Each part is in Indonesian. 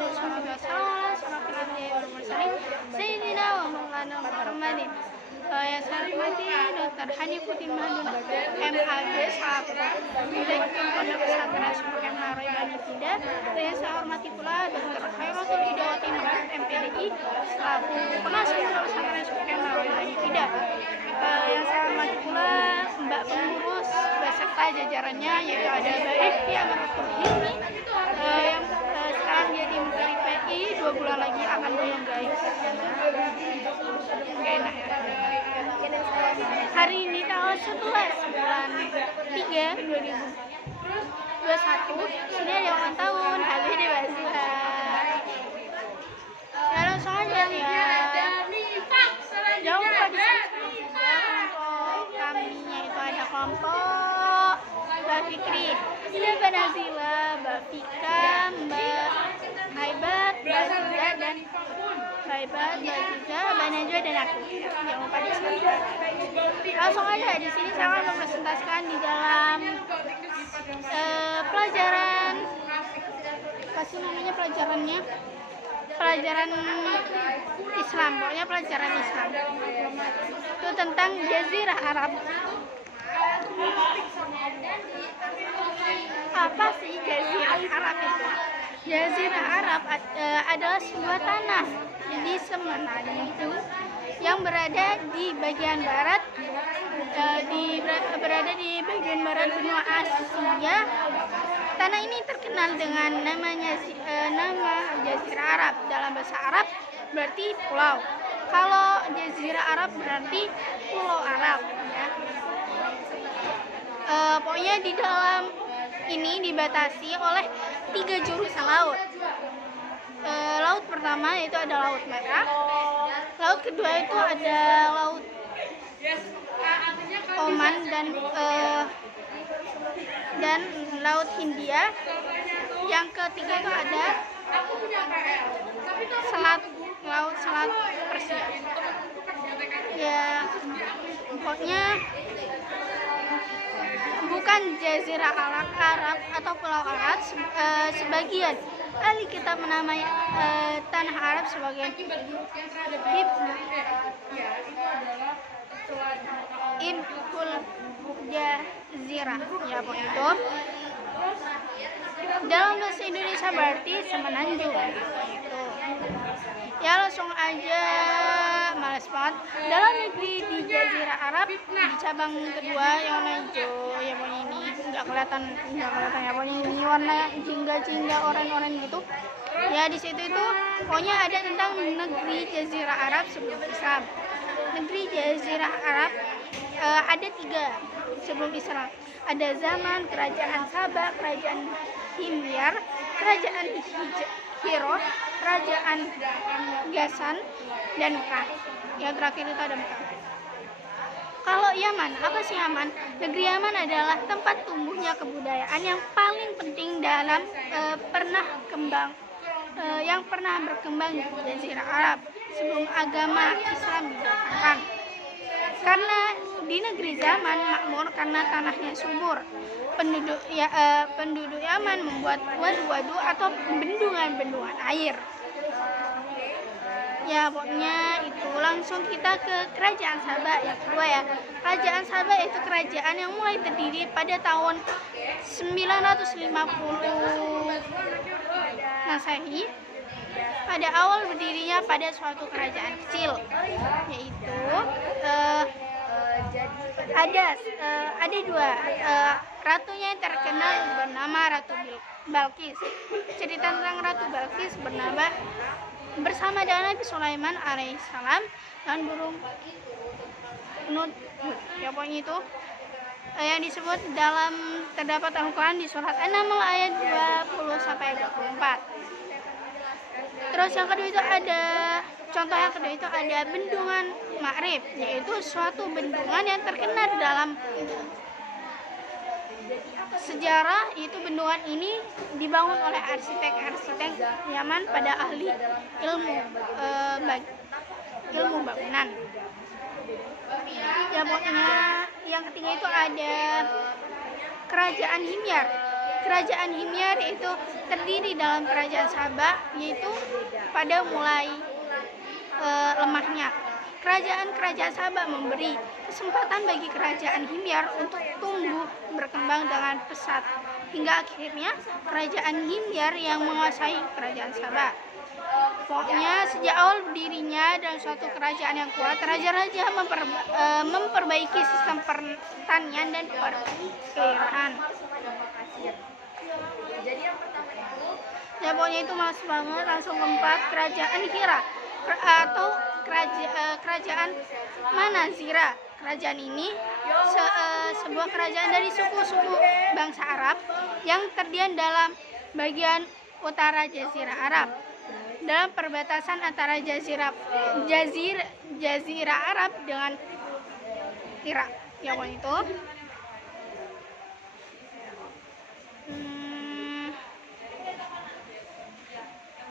Sallallahu alaihi wasallam Sayyidina wa Maulana Muhammadin. Yang saya hormati Dr. Hanifuddin Mahdun MAG sahabat Direktur Pondok Pesantren Sukokem Naroy Bani Tidak. Dan yang saya hormati pula Dr. Khairatul Hidayati Nabut MPDI selaku pengasuh Pondok Pesantren Sukokem Naroy Bani Tidak. Yang saya hormati pula Mbak Pengurus beserta jajarannya, yaitu ada Mbak Rifki Amaratul Hilmi yang sekarang dia di Menteri PI, 2 bulan lagi akan boyong guys. Gak enak ya. Hari ini tanggal 11 bulan 3 2021 sudah ada ulang tahun. Happy birthday. Ya langsung aja ya. Jangan lupa di subscribe juga kelompok kaminya, itu ada kelompok Mbak Fikri, Mbak Nazila, Mbak Fika, Mbak Haibat, Mbak Ziza, dan Mbak Haibat, Mbak Ziza, Mbak Najwa, dan aku. Jangan lupa di subscribe. Langsung aja, di sini saya akan mempresentasikan di dalam pelajaran, kasih namanya pelajarannya, pelajaran Islam, pokoknya pelajaran Islam itu tentang Jazirah Arab. Apa sih Jazirah Arab itu? Jazirah Arab adalah sebuah tanah di Semenanjung itu yang berada di bagian barat, berada di bagian barat benua Asia. Tanah ini terkenal dengan nama Jazirah Arab. Dalam bahasa Arab berarti pulau. Kalau Jazirah Arab berarti pulau Arab ya. Pokoknya di dalam ini dibatasi oleh 3 jurusan laut. Laut pertama itu ada Laut Merah. Laut kedua itu ada Laut Oman dan Laut Hindia. Yang ketiga itu ada Laut Selat Persia. Ya, pokoknya bukan Jazirah Arab atau Pulau Arab. Sebagian ahli kita menamai tanah Arab sebagai Ibhul Jazirah. Ya, pokoknya itu. Dalam bahasa Indonesia berarti Semenanjung. Gitu. Ya langsung aja, males banget. Dalam negeri di Jazirah Arab, di cabang kedua yang warna hijau, ya pokoknya ini nggak kelihatan ya, pokoknya ini warna jingga oranye gitu. Ya di situ itu pokoknya ada tentang negeri Jazirah Arab sebelum Islam. Negeri Jazirah Arab ada 3 sebelum Islam. Ada zaman kerajaan Sabah, kerajaan Himyar, kerajaan Hiro, kerajaan Gasan, dan Mekah. Yang terakhir itu ada Mekah. Kalau Yaman, apa sih Yaman? Negeri Yaman adalah tempat tumbuhnya kebudayaan yang paling penting dalam yang pernah berkembang di Jazirah Arab sebelum agama Islam didatangkan. Karena di negeri Yaman makmur karena tanahnya subur. Penduduk Yaman membuat wadu-wadu atau bendungan-bendungan air. Ya pokoknya itu. Langsung kita ke kerajaan Sabah yang kedua ya. Kerajaan Sabah itu kerajaan yang mulai terdiri pada tahun 950 Masehi. Pada awal berdirinya pada suatu kerajaan kecil, yaitu ada 2 ratunya yang terkenal bernama Ratu Balkis. Cerita tentang Ratu Balkis bersama dengan Nabi Sulaiman alaihissalam dan burung Hudhud. Ya pokoknya itu yang disebut terdapat Al-Quran di surat An-Naml ayat 20-24. Terus yang kedua itu contoh yang kedua itu ada bendungan Ma'rib, yaitu suatu bendungan yang terkenal dalam sejarah. Itu bendungan ini dibangun oleh arsitek Yaman pada ahli ilmu bangunan. Ya pokoknya yang ketiga itu ada kerajaan Himyar. Kerajaan Himyar itu terdiri dalam kerajaan Saba, yaitu pada mulai lemahnya. Kerajaan-kerajaan Saba memberi kesempatan bagi kerajaan Himyar untuk tumbuh berkembang dengan pesat, hingga akhirnya kerajaan Himyar yang menguasai kerajaan Saba. Pokoknya sejak awal berdirinya dalam suatu kerajaan yang kuat, raja-raja memperbaiki sistem pertanian dan perkiraan. Ya pokoknya itu malas banget. Langsung keempat, kerajaan Hira atau kerajaan Manazira. Kerajaan ini sebuah kerajaan dari suku-suku bangsa Arab yang terdiam dalam bagian utara Jazirah Arab, dalam perbatasan antara Jazirah Arab dengan Irak. Ya pokoknya itu.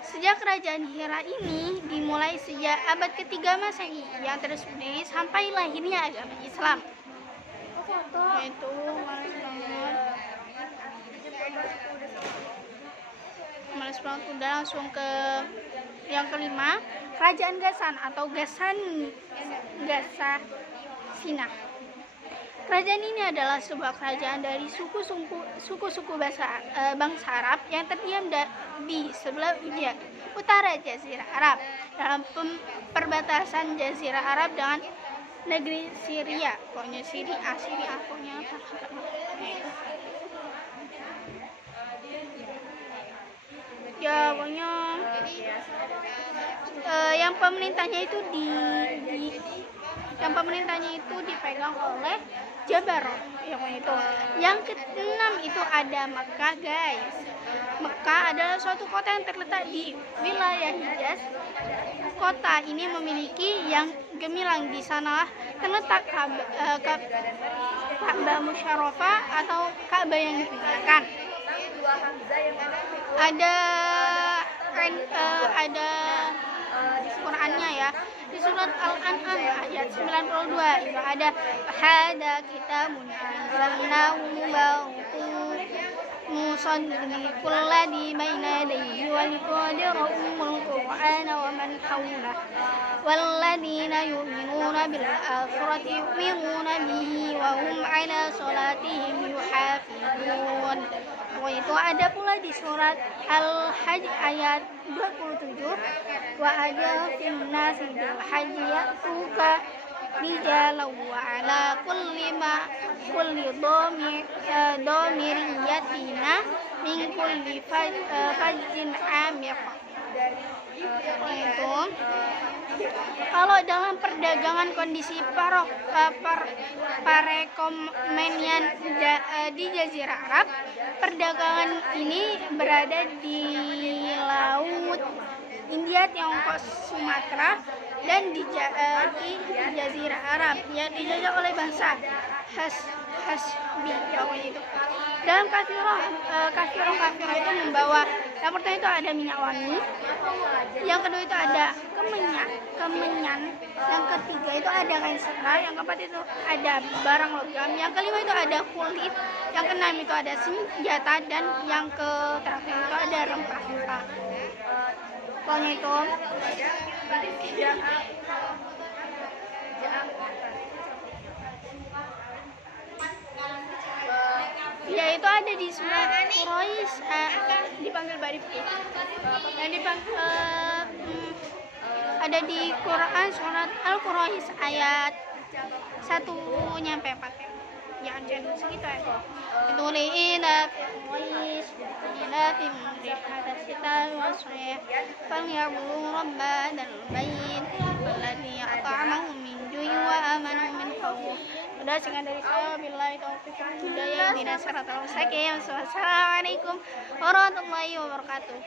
Sejak kerajaan Hira ini dimulai sejak abad ketiga Masehi yang terus berdiri sampai lahirnya agama Islam. Itu malas banget. Udah langsung ke yang kelima, kerajaan Ghassan atau Gassasina. Kerajaan ini adalah sebuah kerajaan dari suku-suku bangsa Arab yang terdiam di sebelah utara Jazirah Arab, dalam perbatasan Jazirah Arab dengan negeri Syria. Pokoknya Syria pokoknya apa? Ya pokoknya yang pemerintahnya itu dipegang oleh Jabarot. Yang keenam itu ada Mekah, guys. Mekah adalah suatu kota yang terletak di wilayah Hijaz. Kota ini memiliki yang gemilang. Di sanalah terletak Ka'bah Musyarrafah atau Ka'bah yang digunakan. Ada Qurannya ya, di surat Al-An'am ayat 92 itu ada hada kitabun anzalnahu mubarakun musaddiqul ladzi baina yadayhi wa litunzira ummul qur'ana wa man hawlah walladzina yu'minuna bil akhirati yu'minuna bihi wa hum 'ala salatihim yuhafizun. Itu ada pula di surat Al-Hajj ayat 27, wa ada finnasi bil hajji ya'tuka rijalan wa ala kulli dhamirin yatina min kulli fajjin amir. Itu kalau dalam perdagangan kondisi perekonomian di Jazirah Arab, perdagangan ini berada di Laut India, Tiongkok, Sumatera, dan di Jazirah Arab yang dijajah oleh bangsa Hasbi. Itu dalam kafirah itu membawa, yang pertama itu ada minyak wangi, yang kedua itu ada kemenyan, yang ketiga itu ada kain serai, yang keempat itu ada barang logam, yang kelima itu ada kulit, yang keenam itu ada senjata, dan yang terakhir itu ada rempah-rempah. Pokoknya itu ya itu ada di surat Quraisy, dipanggil Barifki, dan ada di Quran surat Al-Quraisy ayat 1-4. Jangan segitu ya. Itu liina Quraisy ila fi rihada sita wa sayf falyabudu rabbadal bait alladzi at'amahum min ju'i wa amanahum min khawf. Udah sekian dari saya, billahi taufiq wal hidayah, hidayah siratal mustaqim. Wassalamualaikum warahmatullahi wabarakatuh.